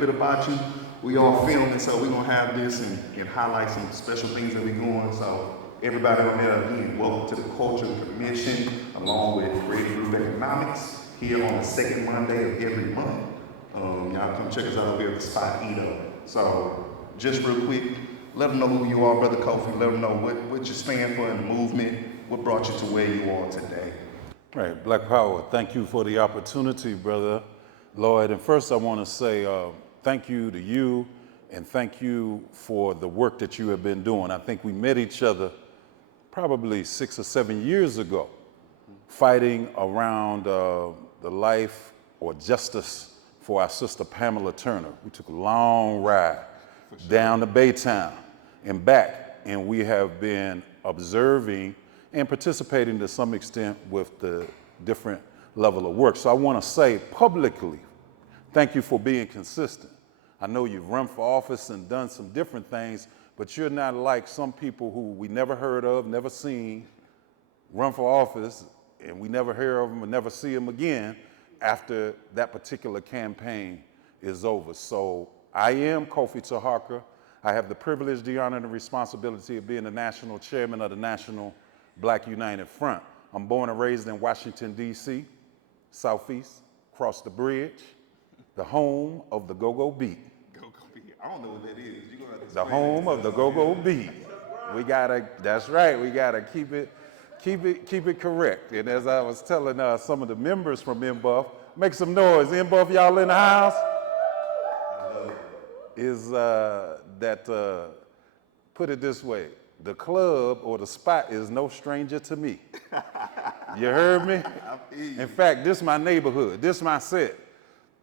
Bit about you. We all filming, so we're gonna have this and highlight some special things that we're doing. So everybody on there again, welcome to the Culture Commission, along with Creative Group Economics, here on the second Monday of every month. Y'all come check us out over here at the Spot Edo. So just real quick, let them know who you are, Brother Kofi. Let them know what you stand for in the movement, what brought you to where you are today. Right, Black Power, thank you for the opportunity, Brother Lloyd. And first I want to say thank you to you and thank you for the work that you have been doing. I think we met each other probably 6 or 7 years ago, fighting around the life or justice for our sister Pamela Turner. We took a long ride down to Baytown and back, and we have been observing and participating to some extent with the different level of work. So I want to say publicly, thank you for being consistent. I know you've run for office and done some different things, but you're not like some people who we never heard of, never seen, run for office, and we never hear of them and never see them again after that particular campaign is over. So I am Kofi Taharka. I have the privilege, the honor, and the responsibility of being the national chairman of the National Black United Front. I'm born and raised in Washington, D.C., Southeast, across the bridge, the home of the Go-Go Beat. Go-Go Beat. I don't know what that is. You're gonna have to The home of the Go-Go Beat. We gotta, that's right, we gotta keep it correct. And as I was telling some of the members from NBUF, make some noise. NBUF, y'all in the house? Is put it this way, the club or the spot is no stranger to me. You heard me? In fact, this is my neighborhood. This is my set,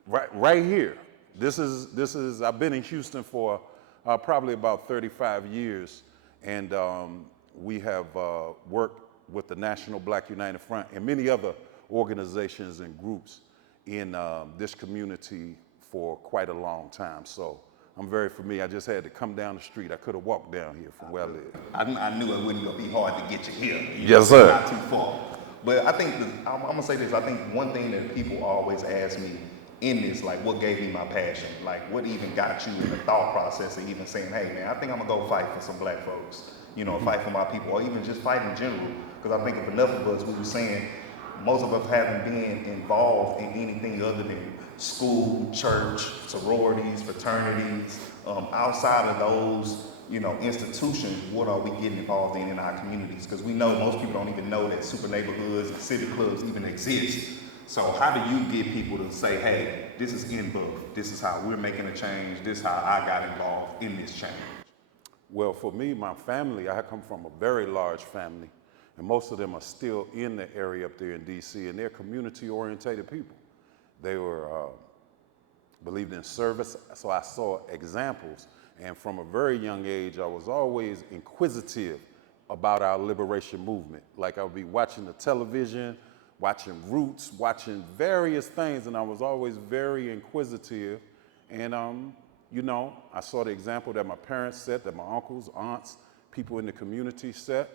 right here. This is. I've been in Houston for probably about 35 years, and we have worked with the National Black United Front and many other organizations and groups in this community for quite a long time. So I'm very familiar. I just had to come down the street. I could have walked down here from where I live. I knew it wasn't gonna be hard to get you here. Yes, sir. Not too far. But I think, I'm gonna say this, I think one thing that people always ask me in this, like what gave me my passion? Like what even got you in the thought process of even saying, hey man, I think I'm gonna go fight for some black folks, you know, fight for my people, or even just fight in general. Because I think if enough of us, we were saying, most of us haven't been involved in anything other than school, church, sororities, fraternities. Outside of those, you know, institutions, what are we getting involved in our communities? Because we know most people don't even know that super neighborhoods and city clubs even exist. So how do you get people to say, hey, this is NBUF, this is how we're making a change, this is how I got involved in this change? Well, for me, my family, I come from a very large family, and most of them are still in the area up there in D.C., and they're community-oriented people. They were believed in service, so I saw examples. And from a very young age, I was always inquisitive about our liberation movement. Like I would be watching the television, watching Roots, watching various things, and I was always very inquisitive. And, you know, I saw the example that my parents set, that my uncles, aunts, people in the community set.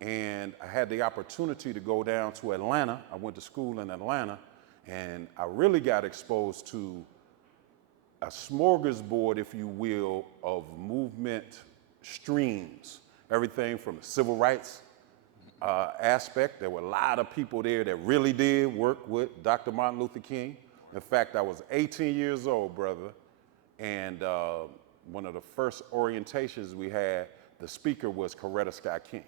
And I had the opportunity to go down to Atlanta. I went to school in Atlanta, and I really got exposed to a smorgasbord, if you will, of movement streams. Everything from the civil rights aspect. There were a lot of people there that really did work with Dr. Martin Luther King. In fact, I was 18 years old, brother, and one of the first orientations we had, the speaker was Coretta Scott King.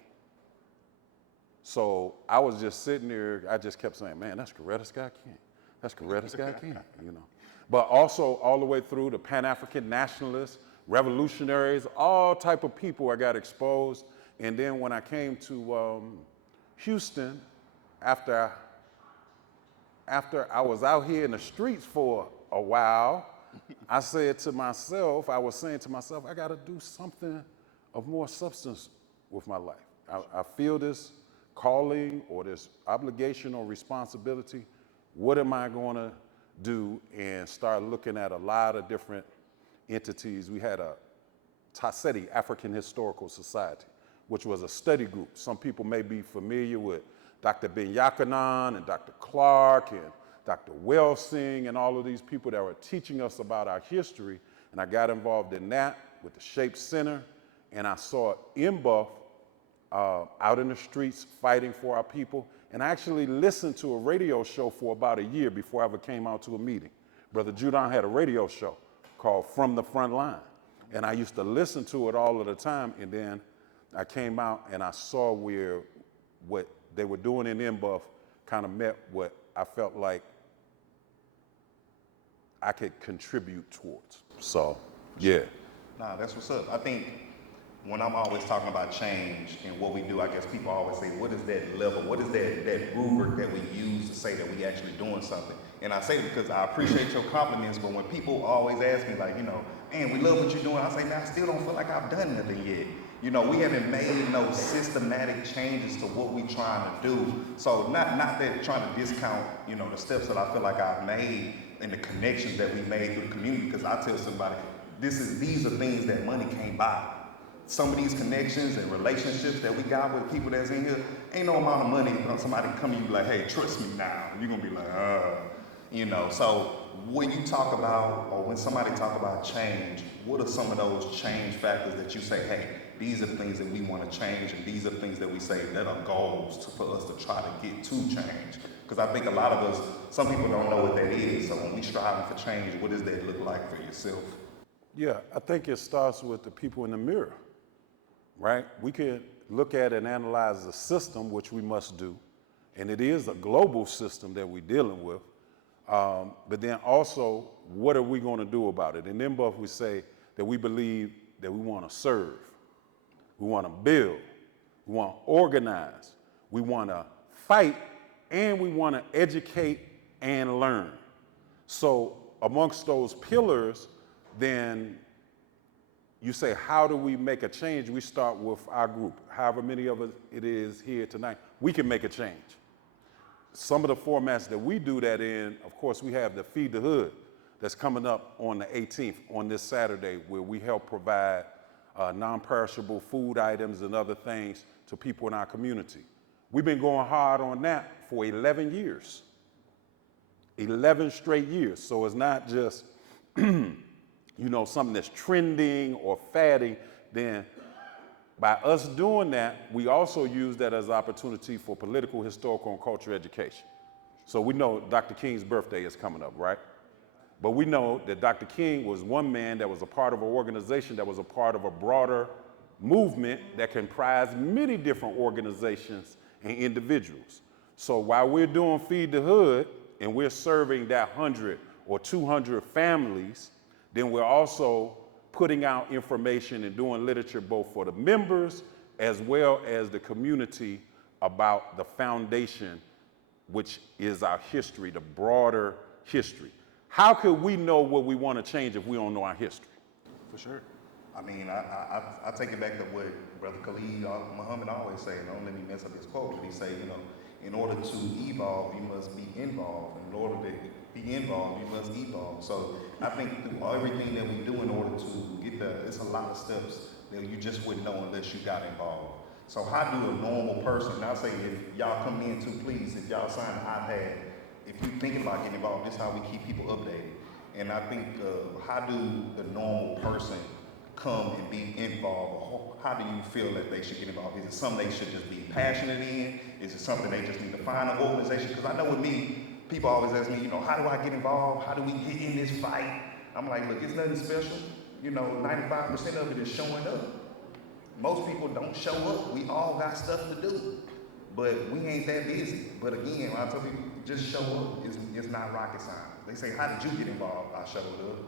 So I was just sitting there, I just kept saying, man, that's Coretta Scott King. That's Coretta Scott King, you know. But also all the way through the Pan-African nationalists, revolutionaries, all type of people I got exposed. And then when I came to Houston, after I was out here in the streets for a while, I said to myself, I was saying to myself, I gotta do something of more substance with my life. I feel this calling or this obligation or responsibility. What am I gonna do? And start looking at a lot of different entities. We had a TASETI, African Historical Society, which was a study group. Some people may be familiar with Dr. Ben Yakanan and Dr. Clark and Dr. Welsing and all of these people that were teaching us about our history. And I got involved in that with the Shape Center. And I saw NBUF out in the streets fighting for our people. And I actually listened to a radio show for about a year before I ever came out to a meeting. Brother Judon had a radio show called From the Front Line. And I used to listen to it all of the time. And then I came out and I saw where what they were doing in NBUF kind of met what I felt like I could contribute towards. So, yeah. Nah, that's what's up. I think when I'm always talking about change and what we do, I guess people always say, what is that level? What is that rubric that we use to say that we actually doing something? And I say it because I appreciate your compliments, but when people always ask me like, man, we love what you're doing, I say, man, I still don't feel like I've done nothing yet. We haven't made no systematic changes to what we trying to do. So not that trying to discount, the steps that I feel like I've made and the connections that we made through the community, because I tell somebody, these are things that money can't buy. Some of these connections and relationships that we got with people that's in here, ain't no amount of money somebody come to you like, hey, trust me now. You're gonna be like, So when you talk about, or when somebody talk about change, what are some of those change factors that you say, hey, these are the things that we want to change, and these are things that we say that are goals for us to try to get to change? Because I think a lot of us, some people don't know what that is. So when we striving for change, what does that look like for yourself? Yeah, I think it starts with the people in the mirror, right? We can look at and analyze the system, which we must do, and it is a global system that we're dealing with. But then also, what are we going to do about it? In NBUF, we say that we believe that we want to serve, we want to build, we want to organize, we want to fight, and we want to educate and learn. So amongst those pillars, then you say, how do we make a change? We start with our group. However many of us it is here tonight, we can make a change. Some of the formats that we do that in, of course, we have the Feed the Hood that's coming up on the 18th, on this Saturday, where we help provide non-perishable food items and other things to people in our community. We've been going hard on that for 11 years, 11 straight years. So it's not just, something that's trending or fading. Then by us doing that, we also use that as an opportunity for political, historical, and cultural education. So we know Dr. King's birthday is coming up, right? But we know that Dr. King was one man that was a part of an organization that was a part of a broader movement that comprised many different organizations and individuals. So while we're doing Feed the Hood and we're serving that 100 or 200 families, then we're also putting out information and doing literature both for the members as well as the community about the foundation, which is our history, the broader history. How could we know what we want to change if we don't know our history? For sure. I mean, I take it back to what Brother Khalid Muhammad always say, don't let me mess up his quote, but he say, in order to evolve, you must be involved. In order to be involved, you must evolve. So I think through everything that we do in order to get there, it's a lot of steps that you just wouldn't know unless you got involved. So how do a normal person, and I say if y'all come in too, please, if y'all sign an iPad, if you're thinking about getting involved, this is how we keep people updated. And I think how do the normal person come and be involved? How do you feel that they should get involved? Is it something they should just be passionate in? Is it something they just need to find an organization? Because I know with me, people always ask me, how do I get involved? How do we get in this fight? I'm like, look, it's nothing special. 95% of it is showing up. Most people don't show up. We all got stuff to do, but we ain't that busy. But again, when I tell people, just show up. It's not rocket science. They say, how did you get involved? I showed up,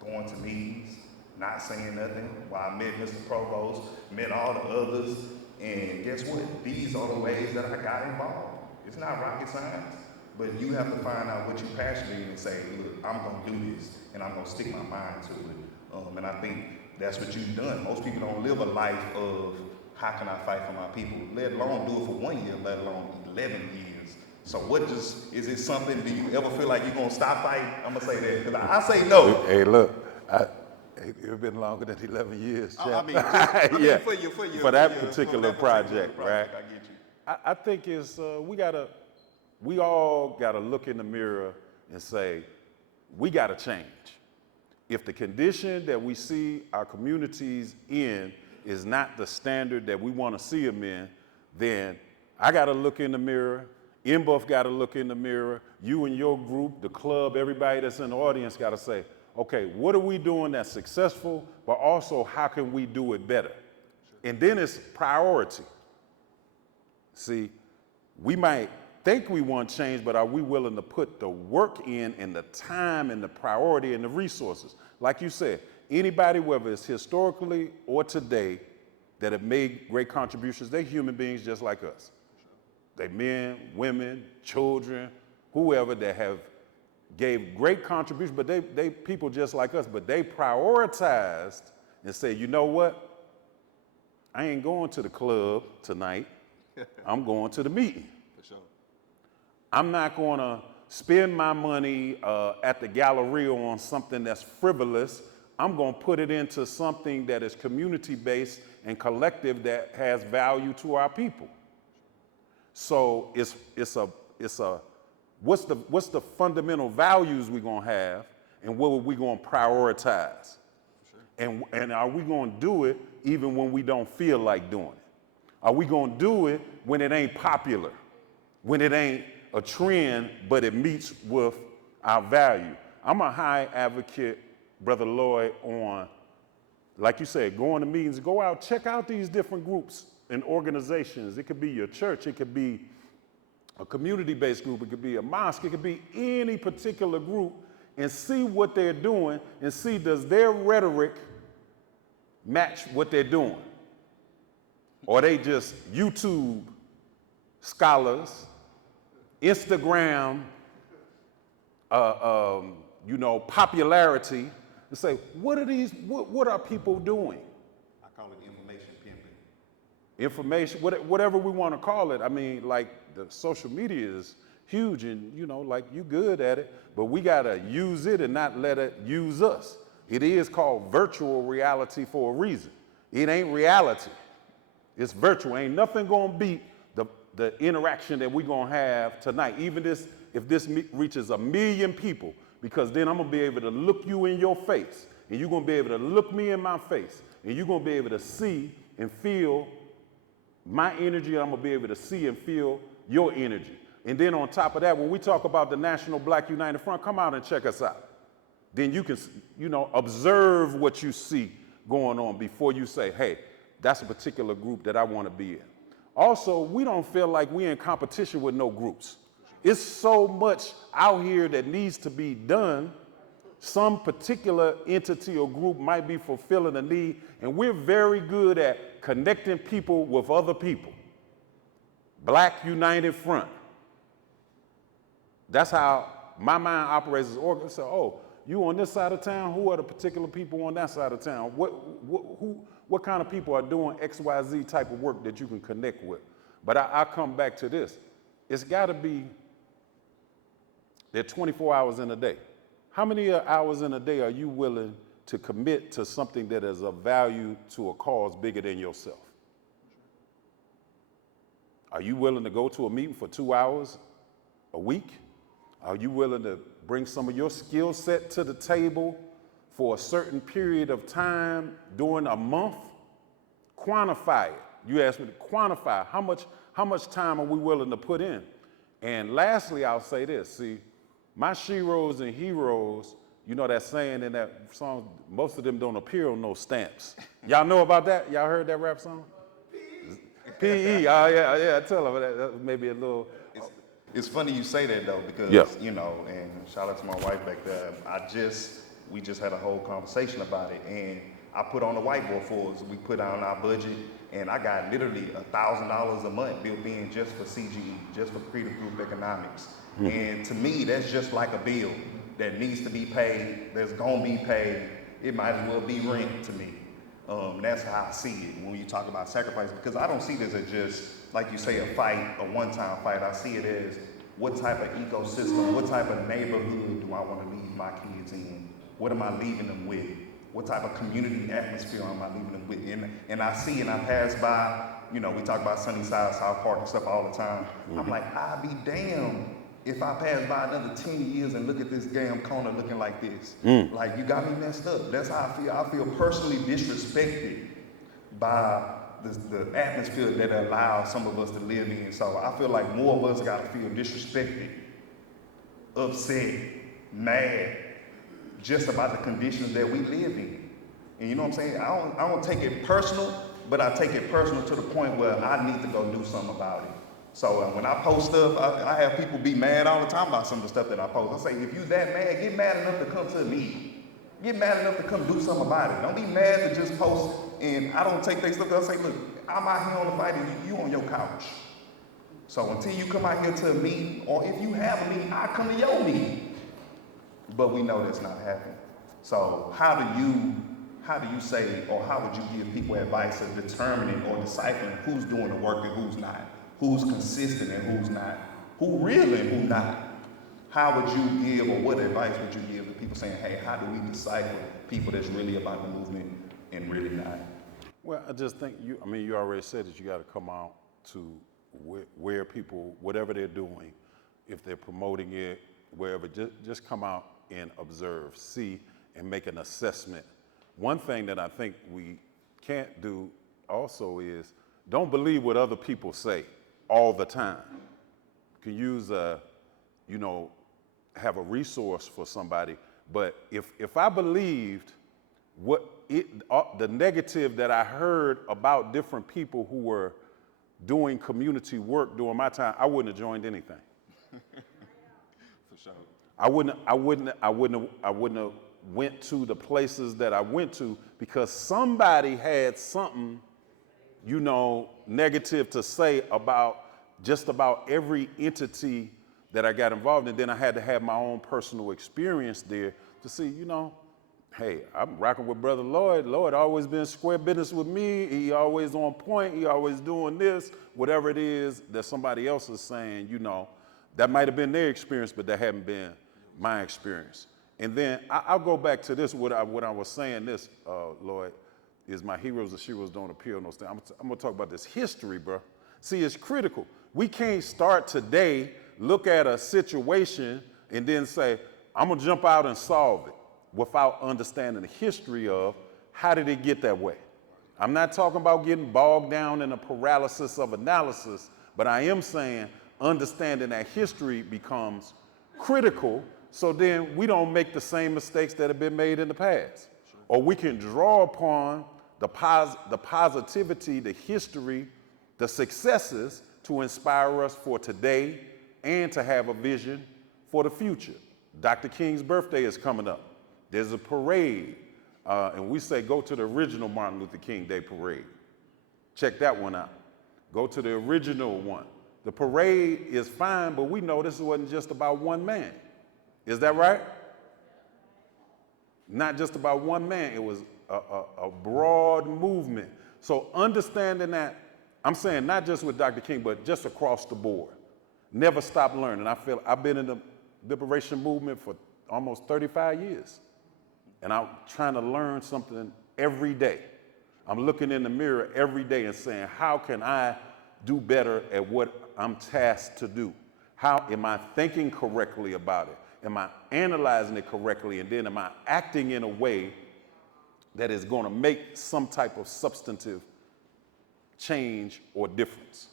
going to meetings, not saying nothing. Well, I met Mr. Provost, met all the others, and guess what? These are the ways that I got involved. It's not rocket science, but you have to find out what you're passionate in and say, look, I'm gonna do this, and I'm gonna stick my mind to it. And I think that's what you've done. Most people don't live a life of how can I fight for my people, let alone do it for 1 year, let alone 11 years. So is it something, do you ever feel like you're gonna stop fighting? I'm gonna say that, because I say no. Hey, look, it's been longer than 11 years, champ. Yeah. For that particular project, right? I get you. I think we gotta we all got to look in the mirror and say, we got to change. If the condition that we see our communities in is not the standard that we want to see them in, then I got to look in the mirror. NBUF got to look in the mirror. You and your group, the club, everybody that's in the audience got to say, okay, what are we doing that's successful, but also how can we do it better? Sure. And then it's priority. See, we might think we want change, but are we willing to put the work in and the time and the priority and the resources? Like you said, anybody, whether it's historically or today, that have made great contributions, they're human beings just like us. They men, women, children, whoever that have gave great contributions, but they people just like us, but they prioritized and said, you know what? I ain't going to the club tonight. I'm going to the meeting. For sure. I'm not going to spend my money at the Galleria on something that's frivolous. I'm going to put it into something that is community-based and collective that has value to our people. So it's a what's the fundamental values we're gonna have, and what are we gonna prioritize? Sure. And are we gonna do it even when we don't feel like doing it? Are we gonna do it when it ain't popular, when it ain't a trend, but it meets with our value? I'm a high advocate, Brother Lloyd, on, like you said, going to meetings, go out, check out these different groups and organizations. It could be your church, it could be a community-based group, it could be a mosque, it could be any particular group, and see what they're doing and see, does their rhetoric match what they're doing? Or they just YouTube scholars, Instagram, popularity, and say, what are people doing? I call it information pimping. Information, whatever we want to call it. I mean, like, the social media is huge, and like, you good at it, but we gotta use it and not let it use us. It is called virtual reality for a reason. It ain't reality. It's virtual. Ain't nothing gonna beat the interaction that we're gonna have tonight, even if this reaches 1 million people, because then I'm gonna be able to look you in your face, and you're gonna be able to look me in my face, and you're gonna be able to see and feel my energy. I'm gonna be able to see and feel your energy. And then on top of that, when we talk about the National Black United Front, come out and check us out. Then you can, observe what you see going on before you say, hey, that's a particular group that I want to be in. Also, we don't feel like we're in competition with no groups. It's so much out here that needs to be done. Some particular entity or group might be fulfilling a need, and we're very good at connecting people with other people. Black United Front. That's how my mind operates as an organization. So, oh, you on this side of town? Who are the particular people on that side of town? What kind of people are doing XYZ type of work that you can connect with? But I come back to this. It's got to be, there are 24 hours in a day. How many hours in a day are you willing to commit to something that is of value to a cause bigger than yourself? Are you willing to go to a meeting for 2 hours a week? Are you willing to bring some of your skill set to the table for a certain period of time during a month? Quantify it. You asked me to quantify how much time are we willing to put in? And lastly, I'll say this. See, my sheroes and heroes, that saying in that song, most of them don't appear on no stamps. Y'all know about that? Y'all heard that rap song? P.E. Oh, yeah, tell them that maybe a little. It's funny you say that though, because, and shout out to my wife back there. We just had a whole conversation about it, and I put on the whiteboard for us. We put on our budget, and I got literally $1,000 a month built in just for CGE, just for Creative Group Economics. Mm-hmm. And to me, that's just like a bill that needs to be paid, that's gonna be paid. It might as well be rent to me. That's how I see it when you talk about sacrifice, because I don't see this as just, like you say, a fight, a one-time fight. I see it as what type of ecosystem, what type of neighborhood do I want to leave my kids in? What am I leaving them with? What type of community atmosphere am I leaving them with? And I see and I pass by, we talk about Sunnyside, South Park and stuff all the time. Mm-hmm. I'm like, I'll be damned if I pass by another 10 years and look at this damn corner looking like this? Like, you got me messed up. That's how I feel. I feel personally disrespected by the atmosphere that allows some of us to live in. So I feel like more of us gotta feel disrespected, upset, mad, just about the conditions that we live in. And you know what I'm saying? I don't take it personal, but I take it personal to the point where I need to go do something about it. So when I post stuff, I have people be mad all the time about some of the stuff that I post. I say, if you that mad, get mad enough to come to me. Get mad enough to come do something about it. Don't be mad to just post and I don't take their stuff. I say, look, I'm out here on the fight and you on your couch. So until you come out here to a meeting, or if you have a meeting, I come to your meeting. But we know that's not happening. So how do you say, or how would you give people advice of determining or deciphering who's doing the work and who's not? Who's consistent and who's not? Who real and who not? How would you give, or what advice would you give to people saying, hey, how do we decipher people that's really about the movement and really not? Well, I just think you already said that you got to come out to where people, whatever they're doing, if they're promoting it, wherever, just come out and observe, see, and make an assessment. One thing that I think we can't do also is don't believe what other people say all the time. You can use have a resource for somebody, but if I believed the negative that I heard about different people who were doing community work during my time, I wouldn't have joined anything. For sure. I wouldn't have went to the places that I went to because somebody had something, negative to say about just about every entity that I got involved in. Then I had to have my own personal experience there to see, hey, I'm rocking with Brother Lloyd. Lloyd always been square business with me. He always on point. He always doing this. Whatever it is that somebody else is saying, that might have been their experience, but that hadn't been my experience. And then I'll go back to this, what I was saying this, Lloyd, is my heroes and sheroes don't appear on those things. I'm gonna talk about this history, bro. See, it's critical. We can't start today, look at a situation, and then say, I'm gonna jump out and solve it without understanding the history of how did it get that way. I'm not talking about getting bogged down in a paralysis of analysis, but I am saying understanding that history becomes critical so then we don't make the same mistakes that have been made in the past. Sure. Or we can draw upon the positivity, the history, the successes to inspire us for today and to have a vision for the future. Dr. King's birthday is coming up. There's a parade, and we say go to the original Martin Luther King Day parade. Check that one out. Go to the original one. The parade is fine, but we know this wasn't just about one man. Is that right? Not just about one man. It was a broad movement. So understanding that, I'm saying not just with Dr. King, but just across the board. Never stop learning. I feel I've been in the liberation movement for almost 35 years. And I'm trying to learn something every day. I'm looking in the mirror every day and saying, how can I do better at what I'm tasked to do? How am I thinking correctly about it? Am I analyzing it correctly? And then am I acting in a way that is going to make some type of substantive change or difference?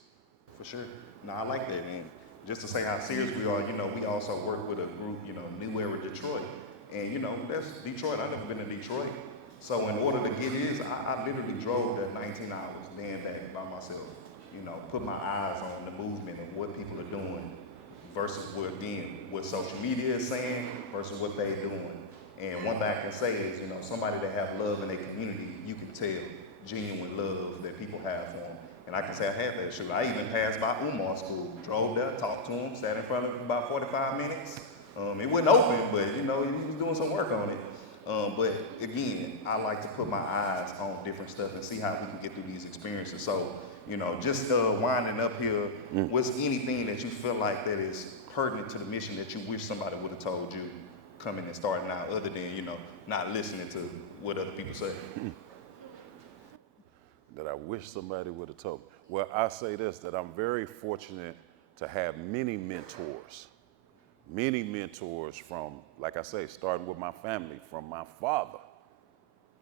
For sure. No, I like that, man. Just to say how serious we are, we also work with a group, New Era Detroit. And, that's Detroit. I've never been to Detroit. So in order to get this, I literally drove there 19 hours, there and back by myself. Put my eyes on the movement and what people are doing versus what social media is saying versus what they're doing. And one thing I can say is, somebody that have love in their community, you can tell genuine love that people have for them. And I can say I had that. Shoot, I even passed by Umar School, drove there, talked to him, sat in front of him about 45 minutes. It wasn't open, but he was doing some work on it. But again, I like to put my eyes on different stuff and see how we can get through these experiences. So, just winding up here, what's anything that you feel like that is pertinent to the mission that you wish somebody would have told you coming and starting out, other than, not listening to what other people say? That I wish somebody would have told me. Well, I say this, that I'm very fortunate to have many mentors. many mentors from, like I say, starting with my family, from my father,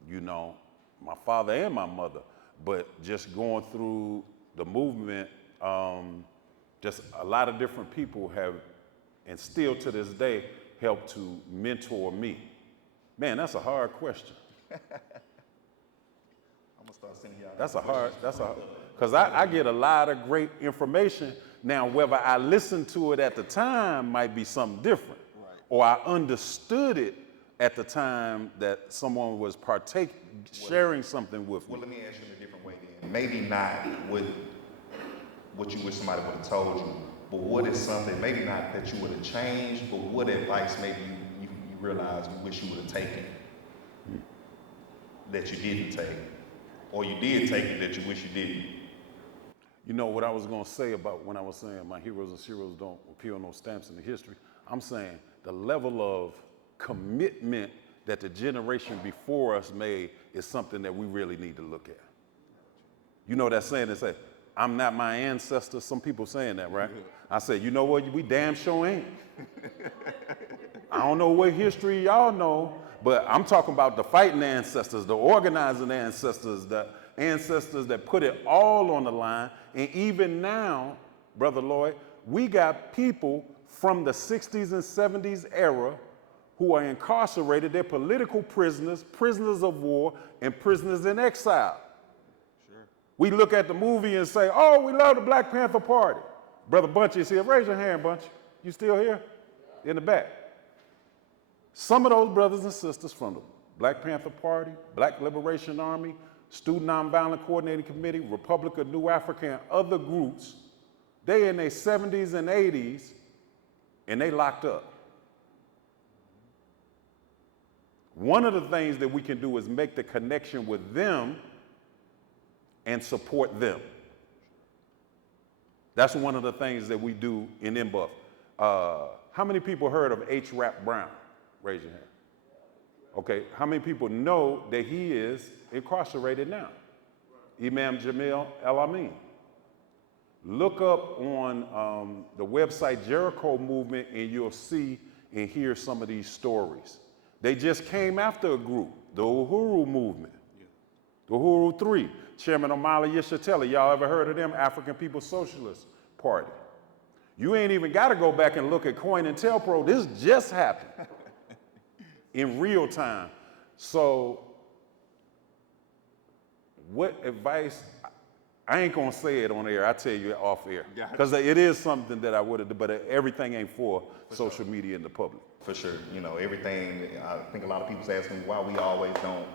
you know, my father and my mother, but just going through the movement, just a lot of different people have, and still to this day, helped to mentor me. Man, that's a hard question. I'm gonna start sending y'all. Because I get a lot of great information. Now, whether I listened to it at the time might be something different, Right. or I understood it at the time that someone was sharing something with Well, me. let me ask you in a different way then. Maybe not what you wish somebody would have told you, but what is something, maybe not that you would have changed, but what advice maybe you realize you wish you would have taken that you didn't take, or you did take it that you wish you didn't? You know what I was going to say about when I was saying my heroes and heroes don't appear on no stamps in the history? I'm saying the level of commitment that the generation before us made is something that we really need to look at. You know that saying that say, I'm not my ancestors. Some people saying that, right? I said, you know what? We damn sure ain't. I don't know what history y'all know, but I'm talking about the fighting ancestors, the organizing ancestors, the ancestors that put it all on the line. And even now, Brother Lloyd, we got people from the 60s and 70s era who are incarcerated. They're political prisoners, prisoners of war, and prisoners in exile. Sure. We look at the movie and say, oh, we love the Black Panther Party. Brother Bunchy is here. Raise your hand, Bunchy. You still here? In the back. Some of those brothers and sisters from the Black Panther Party, Black Liberation Army, Student Nonviolent Coordinating Committee, Republic of New Africa, and other groups, they in their 70s and 80s, and they locked up. One of the things that we can do is make the connection with them and support them. That's one of the things that we do in NBUF. How many people heard of H. Rap Brown? Raise your hand. Okay, how many people know that he is incarcerated now? Imam Jamil El-Amin. Look up on the website Jericho Movement and you'll see and hear some of these stories. They just came after a group, the Uhuru Movement, the Uhuru 3, Chairman Omala Yeshitela. Y'all ever heard of them? African People's Socialist Party. You ain't even got to go back and look at COINTELPRO. This just happened in real time. So what advice, I ain't gonna say it on air, I tell you off air. Because it is something that I would have done, but everything ain't for social media and the public. For sure. You know, everything, I think a lot of people's asking why we always don't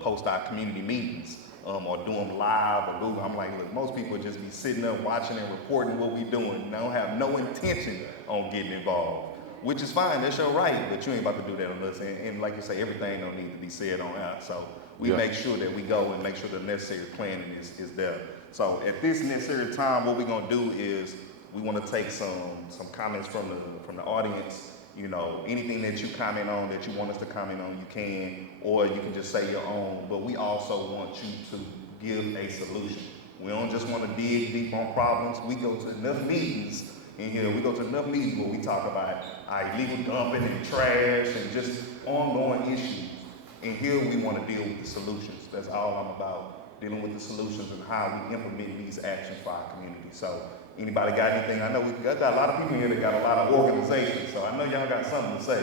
post our community meetings or do them live or Google. I'm like, look, most people just be sitting up watching and reporting what we doing. They don't have no intention on getting involved, which is fine, that's your right, but you ain't about to do that on us. And like you say, everything don't need to be said on out. So we make sure that we go and make sure the necessary planning is there. So at this necessary time, what we're gonna do is we wanna take some comments from the audience. You know, anything that you comment on that you want us to comment on, you can, or you can just say your own. But we also want you to give a solution. We don't just want to dig deep on problems. We go to enough meetings in here. We go to enough meetings where we talk about our illegal dumping and trash and just ongoing issues. And here we want to deal with the solutions. That's all I'm about, dealing with the solutions and how we implement these actions for our community. So anybody got anything? I know we got a lot of people here that got a lot of organizations, so I know y'all got something to say.